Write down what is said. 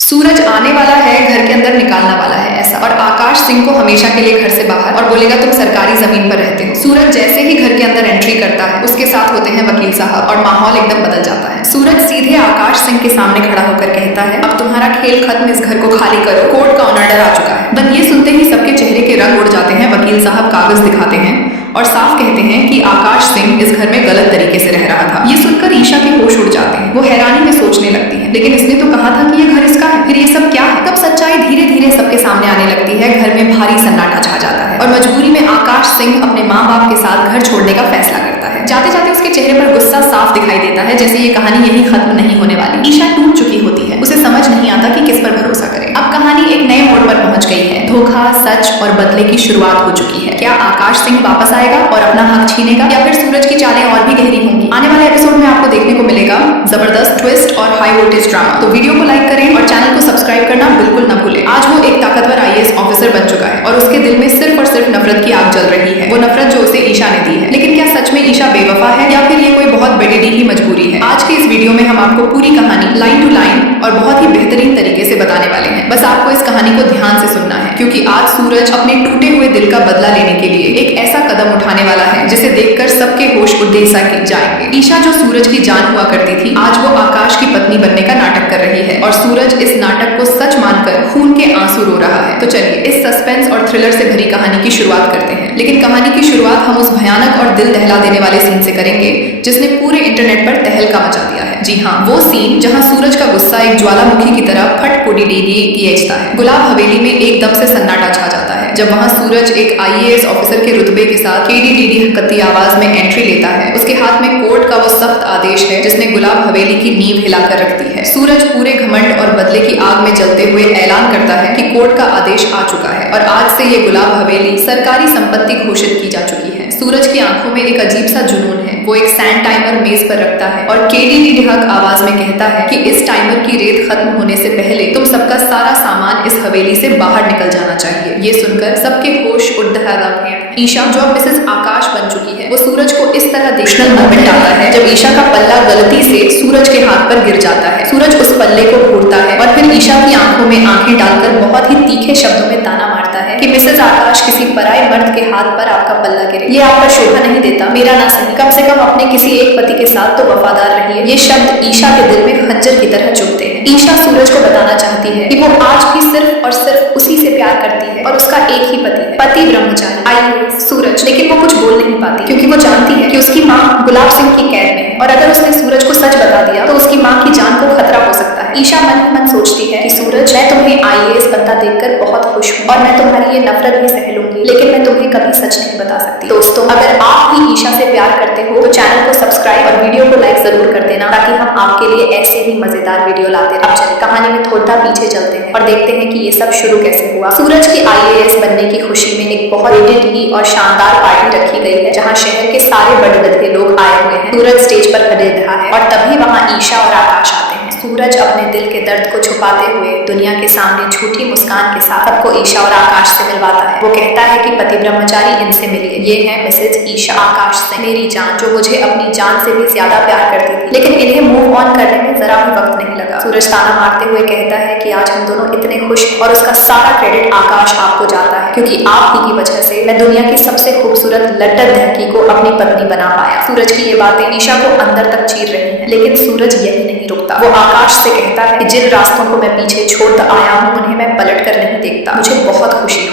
सूरज आने वाला है, घर के अंदर निकालना वाला है ऐसा। और आकाश सिंह को हमेशा के लिए घर से बाहर, और बोलेगा तुम सरकारी जमीन पर रहते हो। सूरज जैसे ही घर के अंदर एंट्री करता है, उसके साथ होते हैं वकील साहब, और माहौल एकदम बदल जाता है। सूरज सीधे आकाश सिंह के सामने खड़ा होकर कहता है, अब तुम्हारा खेल खत्म, इस घर को खाली करो, कोर्ट का ऑर्डर आ चुका है। बस ये सुनते ही सबके चेहरे के रंग उड़ जाते हैं। वकील साहब कागज दिखाते हैं और साफ कहते हैं कि आकाश सिंह इस घर में गलत तरीके से रह रहा था। ये सुनकर ईशा के होश उड़ जाते हैं। वो हैरानी में सोचने लगती है, लेकिन इसने तो कहा था कि ये घर इसका है, फिर ये सब क्या है? तब सच्चाई धीरे धीरे सबके सामने आने लगती है। घर में भारी सन्नाटा छा जाता है और मजबूरी में आकाश सिंह अपने माँ बाप के साथ घर छोड़ने का फैसला करता है। जाते जाते उसके चेहरे पर गुस्सा साफ दिखाई देता है, जैसे ये कहानी यही खत्म नहीं होने वाली। ईशा टूट चुकी होती है, उसे समझ नहीं आता कि किस पर भरोसा करे। अब कहानी एक नए मोड़ पर पहुंच गई है। धोखा, सच और बदले की शुरुआत हो चुकी है। क्या आकाश सिंह वापस आएगा और अपना हक छीनेगा, या फिर सूरज की चालें और भी गहरी होंगी? आने वाले एपिसोड में आपको देखने को मिलेगा जबरदस्त ट्विस्ट और हाई वोल्टेज ड्रामा। तो वीडियो को लाइक करें और चैनल को सब्सक्राइब करना बिल्कुल ना भूलें। आज वो एक ताकतवर IAS ऑफिसर बन चुका है और उसके दिल में सिर्फ और सिर्फ नफरत की आग जल रही है। वो नफरत जो उसे ईशा ने दी है। लेकिन क्या सच में ईशा बेवफा है, या फिर ये कोई बहुत बड़ी डी की मजबूरी है? आज के इस वीडियो में हम आपको पूरी कहानी लाइन टू लाइन और बहुत ही बेहतरीन तरीके से बताने वाले हैं। बस आपको इस कहानी को ध्यान से सुनना है, क्योंकि आज सूरज अपने टूटे हुए दिल का बदला लेने के लिए एक ऐसा कदम उठाने वाला है जिसे देखकर सबके होश उड़ेसा के जाएंगे। ईशा जो सूरज की जान हुआ करती थी, आज वो आकाश की पत्नी बनने का नाटक कर रही है और सूरज इस नाटक को सच मानकर खून के आंसू रो रहा है। तो चलिए इस सस्पेंस और थ्रिलर से भरी कहानी की शुरुआत करते हैं। लेकिन कहानी की शुरुआत हम उस भयानक और दिल दहला देने वाले सीन से करेंगे जिसने पूरे इंटरनेट पर तहलका मचा दिया है। जी हाँ, वो सीन जहाँ सूरज का गुस्सा एक ज्वालामुखी की तरह फटफुटी खींचता है। गुलाब हवेली में एकदम से सन्नाटा छा जाता है जब वहाँ सूरज एक IAS ऑफिसर के रुतबे के साथ KDDD हकती आवाज में एंट्री लेता है। उसके हाथ में कोर्ट का वो सख्त आदेश है जिसने गुलाब हवेली की नींव हिलाकर रख दी है। सूरज पूरे घमंड और बदले की आग में जलते हुए ऐलान करता है कि कोर्ट का आदेश आ चुका है और आज से ये गुलाब हवेली सरकारी संपत्ति घोषित की जा चुकी है। सूरज की आंखों में एक अजीब सा जुनून है। वो एक सैंड टाइमर मेज पर रखता है और KDDD हक आवाज में कहता है कि इस टाइमर की रेत खत्म होने से पहले तुम सबका सारा सामान इस हवेली से बाहर निकल जाना चाहिए। ये सुनकर सबके होश उड़ जाते हैं। ईशा जो अब मिसेस आकाश बन चुकी है, वो सूरज को इस तरह देखना मोमेंट आता है जब ईशा का पल्ला गलती से सूरज के हाथ पर गिर जाता है। सूरज उस पल्ले को घूरता है और फिर ईशा की आंखों में आंखें डालकर बहुत ही तीखे शब्दों में ताना मारता है कि मिसेस आकाश, किसी पराये मर्द के हाथ पर आपका पल्ला गिरे, ये आप पर शोभा नहीं देता। मेरा ना सही, कम से कम अपने किसी एक पति के साथ तो वफादार रहिए। ये शब्द ईशा के दिल में खंजर की तरह चुभते हैं। ईशा सूरज को बताना चाहती है कि वो आज भी सिर्फ और सिर्फ उसी से प्यार करती है और उसका एक ही पति है, पति ब्रह्मचारी IAS सूरज। लेकिन वो कुछ बोल नहीं पाती क्योंकि वो जानती है कि उसकी माँ गुलाब सिंह की कैद में है और अगर उसने सूरज को सच बता दिया तो उसकी माँ की जान को खतरा हो सकता है। ईशा मन ही मन सोचती है कि सूरज, मैं तुम्हें IAS बनता देखकर बहुत खुश हूँ और मैं तुम्हारी ये नफरत भी सह लूंगी, लेकिन मैं तुम्हें कभी सच नहीं बता सकती। दोस्तों, अगर आप भी ईशा से प्यार करते हो तो चैनल को सब्सक्राइब और वीडियो को लाइक जरूर कर देना, ताकि हम आपके लिए ऐसे ही मजेदार वीडियो लाते हैं। अब चलिए कहानी में थोड़ा पीछे चलते हैं और देखते हैं कि ये सब शुरू कैसे हुआ। सूरज की IAS बनने की खुशी में एक बहुत ही और शानदार पार्टी रखी गई है, जहाँ शहर के सारे बड़े बड़े लोग आए हुए हैं। सूरज स्टेज पर खड़े रहा है और तभी वहाँ ईशा और आकाश आते हैं। सूरज अपने दिल के दर्द को छुपाते हुए दुनिया के सामने झूठी मुस्कान के साथ सबको ईशा और आकाश से मिलवाता है। वो कहता है कि पति ब्रह्मचारी, इनसे मिलिए, ये है मिसेज ईशा आकाश से, मेरी जान, जो मुझे अपनी जान से भी ज्यादा प्यार करती थी, लेकिन इन्हें मूव ऑन करने में जरा भी वक्त नहीं लगा। सूरज ताना मारते हुए कहता है कि आज हम दोनों इतने खुश हैं और उसका सारा क्रेडिट आकाश आपको जाता है, क्योंकि आप ही की वजह से मैं दुनिया की सबसे खूबसूरत लट्टर धहकी को अपनी पत्नी बना पाया। सूरज की ये बातें ईशा को अंदर तक चीर रही हैं, लेकिन सूरज यही नहीं रुकता। वो आकाश से कहता है कि जिन रास्तों को मैं पीछे छोड़ आया हूँ उन्हें मैं पलट कर नहीं देखता। मुझे बहुत खुशी